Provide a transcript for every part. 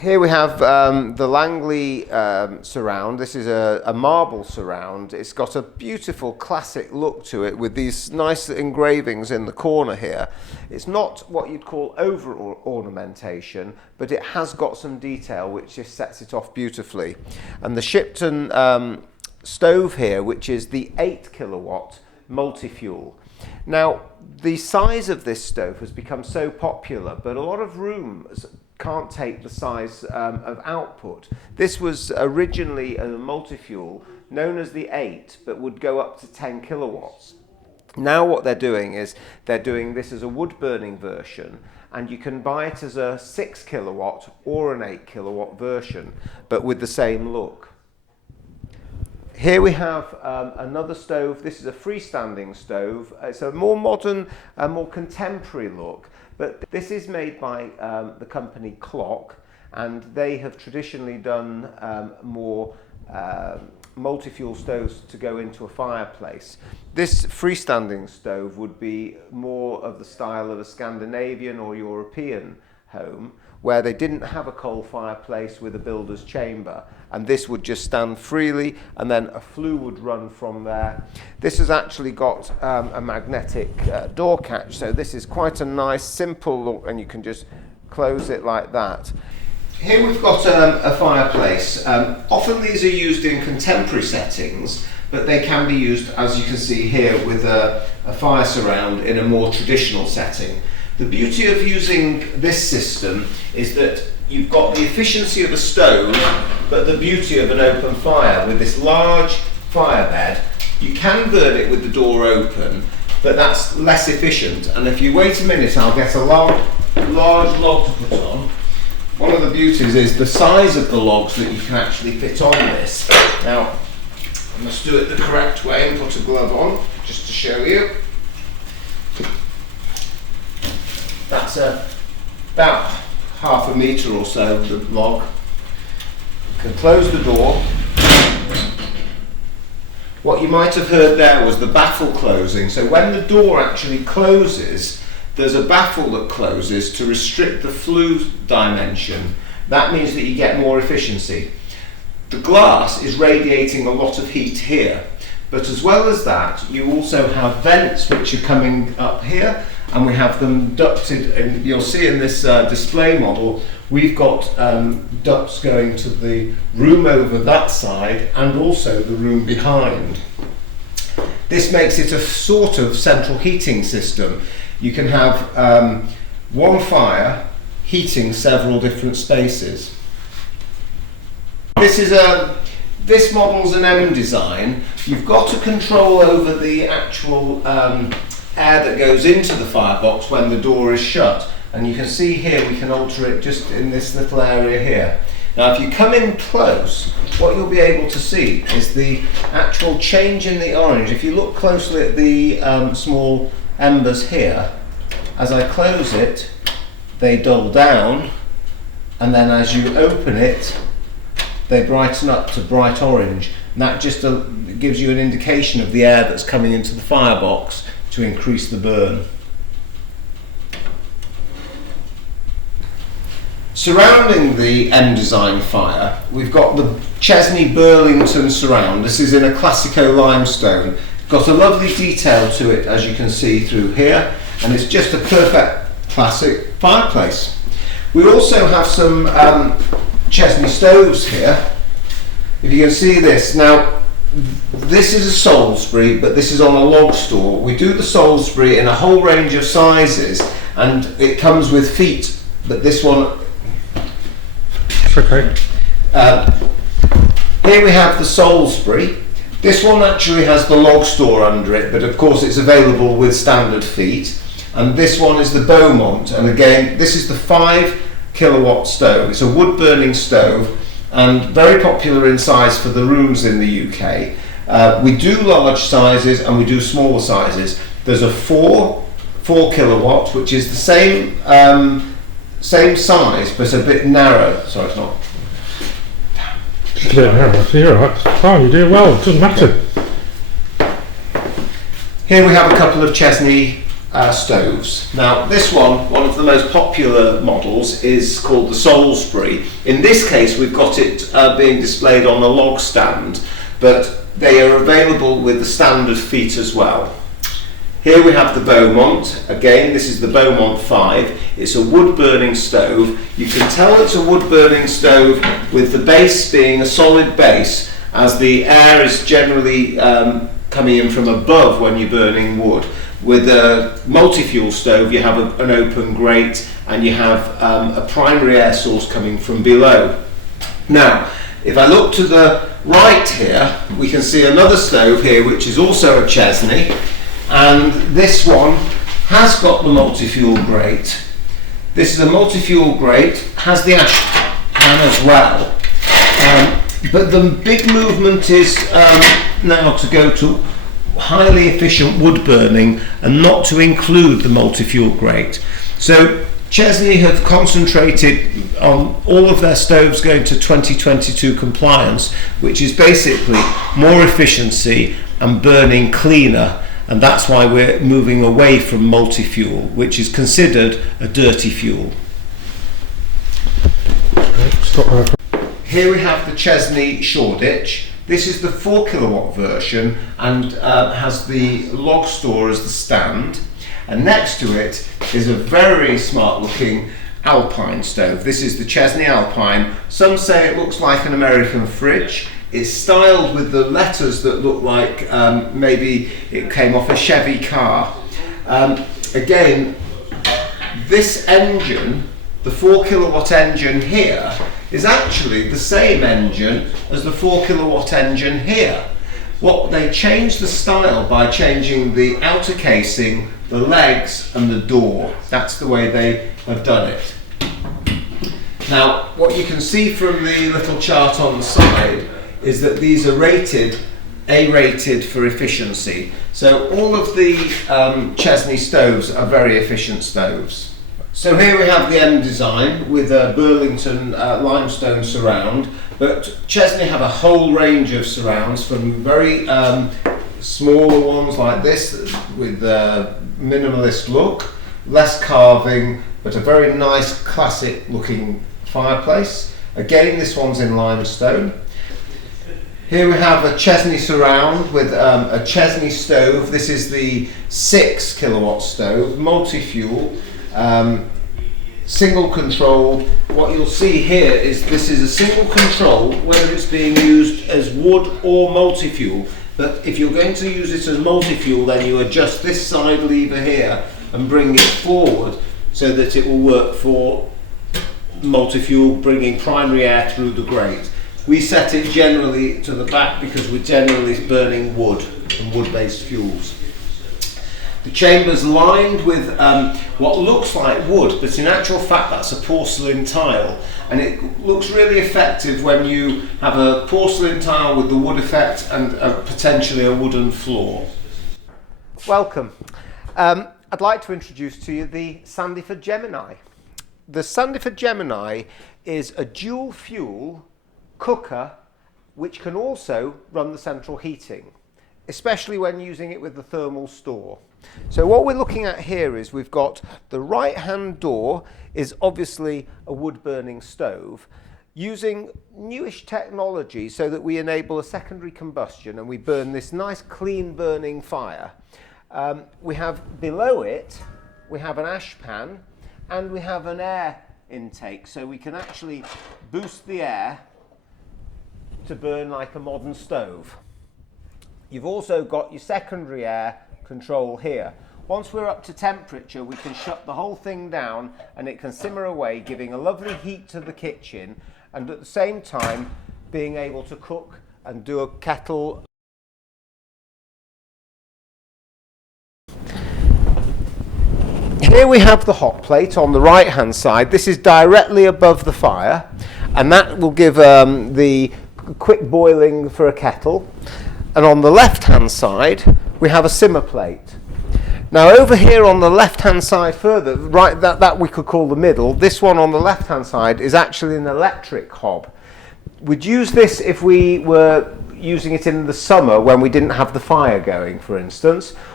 Here we have the Langley surround. This is a marble surround. It's got a beautiful classic look to it with these nice engravings in the corner here. It's not what you'd call over ornamentation, but it has got some detail which just sets it off beautifully. And the Shipton stove here, which is the 8 kilowatt multi-fuel. Now, the size of this stove has become so popular, but a lot of rooms can't take the size of output. This was originally a multi-fuel known as the 8, but would go up to 10 kilowatts. Now what they're doing is they're doing this as a wood-burning version, and you can buy it as a 6 kilowatt or an 8 kilowatt version, but with the same look. Here we have another stove. This is a freestanding stove. It's a more modern and more contemporary look, but this is made by the company Clock, and they have traditionally done more multi-fuel stoves to go into a fireplace. This freestanding stove would be more of the style of a Scandinavian or European home, where they didn't have a coal fireplace with a builder's chamber, and this would just stand freely, and then a flue would run from there. This has actually got a magnetic door catch, so this is quite a nice simple look, and you can just close it like that. Here we've got a fireplace. Often these are used in contemporary settings, but they can be used, as you can see here, with a fire surround in a more traditional setting. The beauty of using this system is that you've got the efficiency of a stove, but the beauty of an open fire. With this large fire bed, you can burn it with the door open, but that's less efficient. And if you wait a minute, I'll get a large log to put on. One of the beauties is the size of the logs that you can actually fit on this. Now, I must do it the correct way and put a glove on, just to show you. That's about half a metre or so, the log. You can close the door. What you might have heard there was the baffle closing. So when the door actually closes, there's a baffle that closes to restrict the flue dimension. That means that you get more efficiency. The glass is radiating a lot of heat here, but as well as that, you also have vents which are coming up here, and we have them ducted, and you'll see in this display model, we've got ducts going to the room over that side and also the room behind. This makes it a sort of central heating system. You can have one fire heating several different spaces. This model's an M design. You've got a control over the actual air that goes into the firebox when the door is shut, and you can see here we can alter it just in this little area here. Now if you come in close, what you'll be able to see is the actual change in the orange. If you look closely at the small embers here, as I close it, they dull down, and then as you open it, they brighten up to bright orange. And that just gives you an indication of the air that's coming into the firebox to increase the burn. Surrounding the M Design fire, we've got the Chesney Burlington surround. This is in a Classico limestone. Got a lovely detail to it, as you can see through here, and it's just a perfect classic fireplace. We also have some Chesney stoves here. If you can see this, now this is a Salisbury, but this is on a log store. We do the Salisbury in a whole range of sizes, and it comes with feet, but this one... Okay. Here we have the Salisbury. This one actually has the log store under it, but of course it's available with standard feet. And this one is the Beaumont, and again, this is the 5 kilowatt stove. It's a wood burning stove, and very popular in size for the rooms in the UK. We do large sizes and we do smaller sizes. There's a 4 kilowatt, which is the same size but a bit narrow. Sorry, it's not. Just a bit narrow. So you're alright. Fine, you're doing well. It doesn't matter. Here we have a couple of Chesney stoves. Now this one of the most popular models, is called the Salisbury. In this case we've got it being displayed on a log stand, but they are available with the standard feet as well. Here we have the Beaumont. Again, this is the Beaumont 5. It's a wood burning stove. You can tell it's a wood burning stove with the base being a solid base, as the air is generally coming in from above when you're burning wood. With a multi-fuel stove you have an open grate, and you have a primary air source coming from below. Now if I look to the right here, we can see another stove here which is also a Chesney, and this one has got the multi-fuel grate. This is a multi-fuel grate, has the ash pan as well, but the big movement is now to go to highly efficient wood burning and not to include the multi-fuel grate. So Chesney have concentrated on all of their stoves going to 2022 compliance, which is basically more efficiency and burning cleaner, and that's why we're moving away from multi-fuel, which is considered a dirty fuel. Here we have the Chesney Shoreditch. This is the 4 kilowatt version and has the log store as the stand. And next to it is a very smart looking Alpine stove. This is the Chesney Alpine. Some say it looks like an American fridge. It's styled with the letters that look like maybe it came off a Chevy car. Again, this engine, the 4 kilowatt engine here, is actually the same engine as the 4 kilowatt engine here. What they changed the style by changing the outer casing, the legs and the door. That's the way they have done it. Now what you can see from the little chart on the side is that these are rated, A-rated for efficiency. So all of the Chesney stoves are very efficient stoves. So here we have the M design with a Burlington limestone surround, but Chesney have a whole range of surrounds, from very smaller ones like this with a minimalist look, less carving, but a very nice classic looking fireplace. Again, this one's in limestone. Here we have a Chesney surround with a Chesney stove. This is the 6 kilowatt stove, multi-fuel. Single control. What you'll see here is this is a single control whether it's being used as wood or multi-fuel, but if you're going to use it as multi-fuel, then you adjust this side lever here and bring it forward so that it will work for multi-fuel, bringing primary air through the grate. We set it generally to the back because we're generally burning wood and wood-based fuels. The chamber's lined with what looks like wood, but in actual fact that's a porcelain tile, and it looks really effective when you have a porcelain tile with the wood effect and potentially a wooden floor. Welcome. I'd like to introduce to you the Sandyford Gemini. The Sandyford Gemini is a dual fuel cooker which can also run the central heating, especially when using it with the thermal store. So what we're looking at here is we've got the right hand door is obviously a wood burning stove using newish technology so that we enable a secondary combustion and we burn this nice clean burning fire. We have below it, we have an ash pan and we have an air intake, so we can actually boost the air to burn like a modern stove. You've also got your secondary air control here. Once we're up to temperature, we can shut the whole thing down and it can simmer away, giving a lovely heat to the kitchen and at the same time being able to cook and do a kettle. Here we have the hot plate on the right hand side. This is directly above the fire and that will give the quick boiling for a kettle. And on the left hand side we have a simmer plate. Now over here on the left hand side further, right, that we could call the middle, this one on the left hand side is actually an electric hob. We'd use this if we were using it in the summer when we didn't have the fire going, for instance,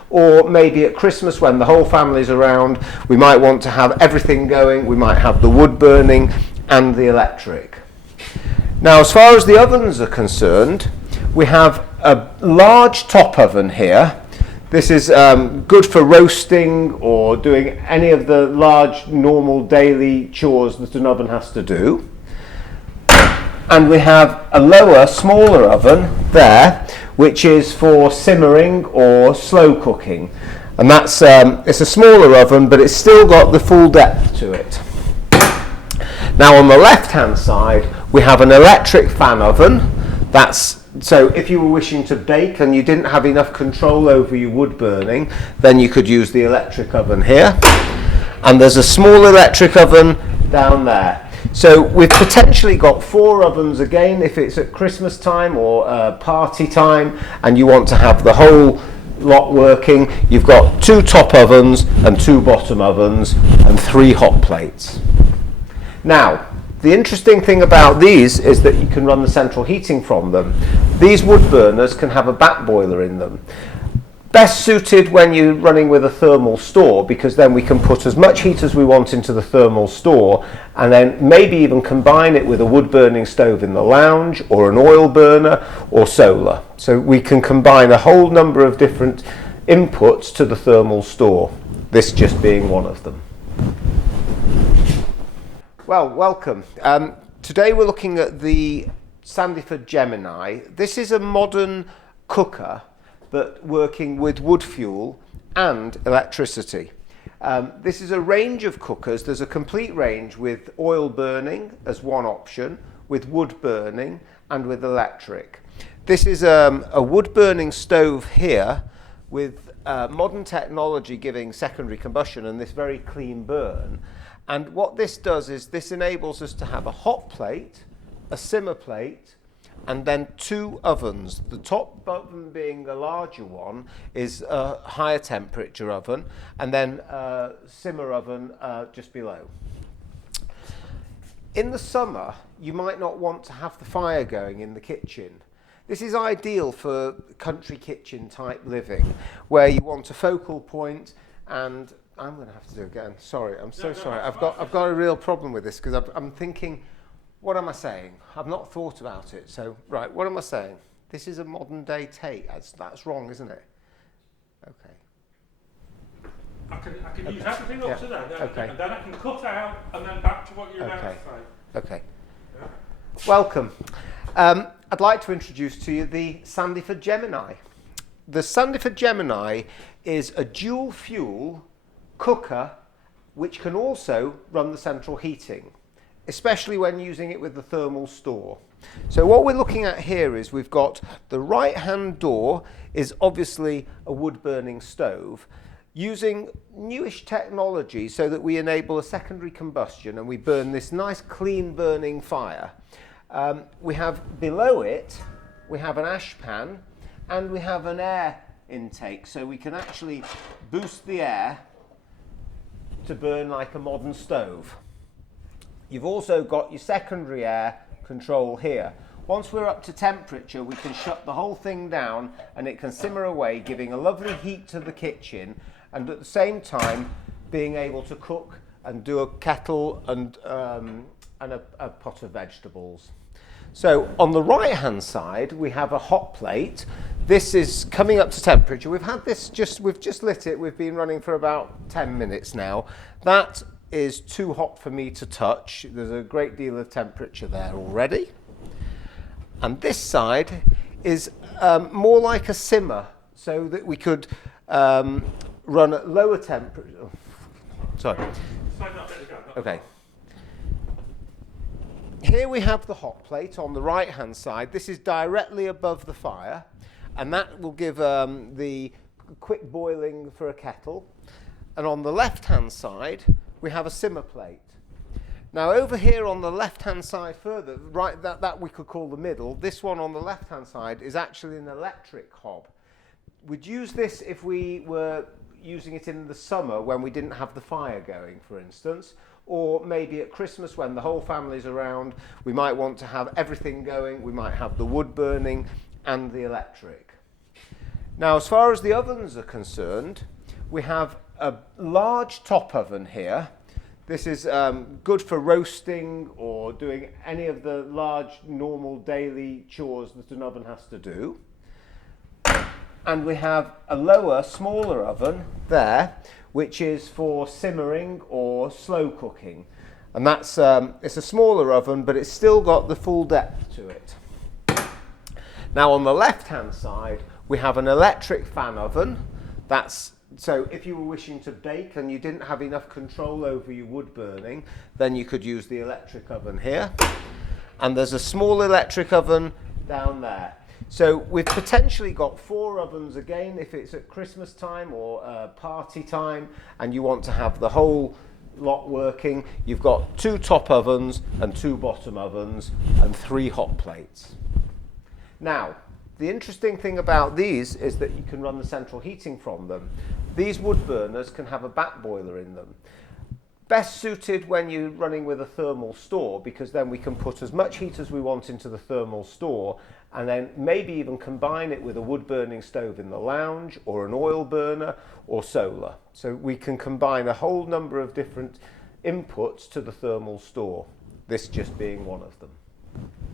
Or maybe at Christmas when the whole family's around, we might want to have everything going. We might have the wood burning and the electric. Now, as far as the ovens are concerned, we have a large top oven here. This is good for roasting or doing any of the large normal daily chores that an oven has to do. And we have a lower, smaller oven there, which is for simmering or slow cooking. And that's it's a smaller oven, but it's still got the full depth to it. Now on the left-hand side, we have an electric fan oven. So if you were wishing to bake and you didn't have enough control over your wood burning, then you could use the electric oven here. And there's a small electric oven down there. So we've potentially got 4 ovens again if it's at Christmas time or party time and you want to have the whole lot working. You've got 2 top ovens and 2 bottom ovens and 3 hot plates. Now, the interesting thing about these is that you can run the central heating from them. These wood burners can have a back boiler in them. Best suited when you're running with a thermal store, because then we can put as much heat as we want into the thermal store and then maybe even combine it with a wood burning stove in the lounge or an oil burner or solar. So we can combine a whole number of different inputs to the thermal store, this just being one of them. Well, welcome. Today we're looking at the Sandiford Gemini. This is a modern cooker, but working with wood fuel and electricity. This is a range of cookers. There's a complete range with oil burning as one option, with wood burning and with electric. This is a wood burning stove here with modern technology giving secondary combustion and this very clean burn. And what this does is this enables us to have a hot plate, a simmer plate, and then 2 ovens. The top oven being the larger one is a higher temperature oven, and then a simmer oven just below. In the summer, you might not want to have the fire going in the kitchen. This is ideal for country kitchen type living, where you want a focal point and I'm going to have to do it again. Sorry, I'm so sorry. I've got a real problem with this because I'm thinking, what am I saying? I've not thought about it. So, right, what am I saying? This is a modern day take. That's wrong, isn't it? Okay. I can use everything up to there, okay. And then I can cut out and then back to what you're about to say. Okay. Yeah. Welcome. I'd like to introduce to you the Sandiford Gemini. The Sandiford Gemini is a dual fuel cooker which can also run the central heating, especially when using it with the thermal store. So what we're looking at here is we've got the right hand door is obviously a wood burning stove using newish technology so that we enable a secondary combustion and we burn this nice clean burning fire. We have below it, we have an ash pan and we have an air intake, so we can actually boost the air to burn like a modern stove. You've also got your secondary air control here. Once we're up to temperature, we can shut the whole thing down and it can simmer away, giving a lovely heat to the kitchen and at the same time being able to cook and do a kettle and a pot of vegetables. So on the right hand side we have a hot plate. This is coming up to temperature. We've just lit it. We've been running for about 10 minutes now. That is too hot for me to touch. There's a great deal of temperature there already. And this side is more like a simmer, so that we could run at lower temperature. Oh, sorry. Okay. Here we have the hot plate on the right hand side. This is directly above the fire and that will give the quick boiling for a kettle. And on the left hand side we have a simmer plate. Now over here on the left hand side further, right, that we could call the middle, this one on the left hand side is actually an electric hob. We'd use this if we were using it in the summer when we didn't have the fire going, for instance, or maybe at Christmas when the whole family's around, we might want to have everything going, we might have the wood burning and the electric. Now, as far as the ovens are concerned, we have a large top oven here. This is good for roasting or doing any of the large normal daily chores that an oven has to do. And we have a lower, smaller oven there, which is for simmering or slow cooking. And that's it's a smaller oven, but it's still got the full depth to it. Now on the left-hand side, we have an electric fan oven. So if you were wishing to bake and you didn't have enough control over your wood burning, then you could use the electric oven here. And there's a small electric oven down there. So we've potentially got 4 ovens again if it's at Christmas time or party time and you want to have the whole lot working. You've got 2 top ovens and 2 bottom ovens and 3 hot plates. Now, the interesting thing about these is that you can run the central heating from them. These wood burners can have a back boiler in them. Best suited when you're running with a thermal store, because then we can put as much heat as we want into the thermal store and then maybe even combine it with a wood burning stove in the lounge or an oil burner or solar. So we can combine a whole number of different inputs to the thermal store, this just being one of them.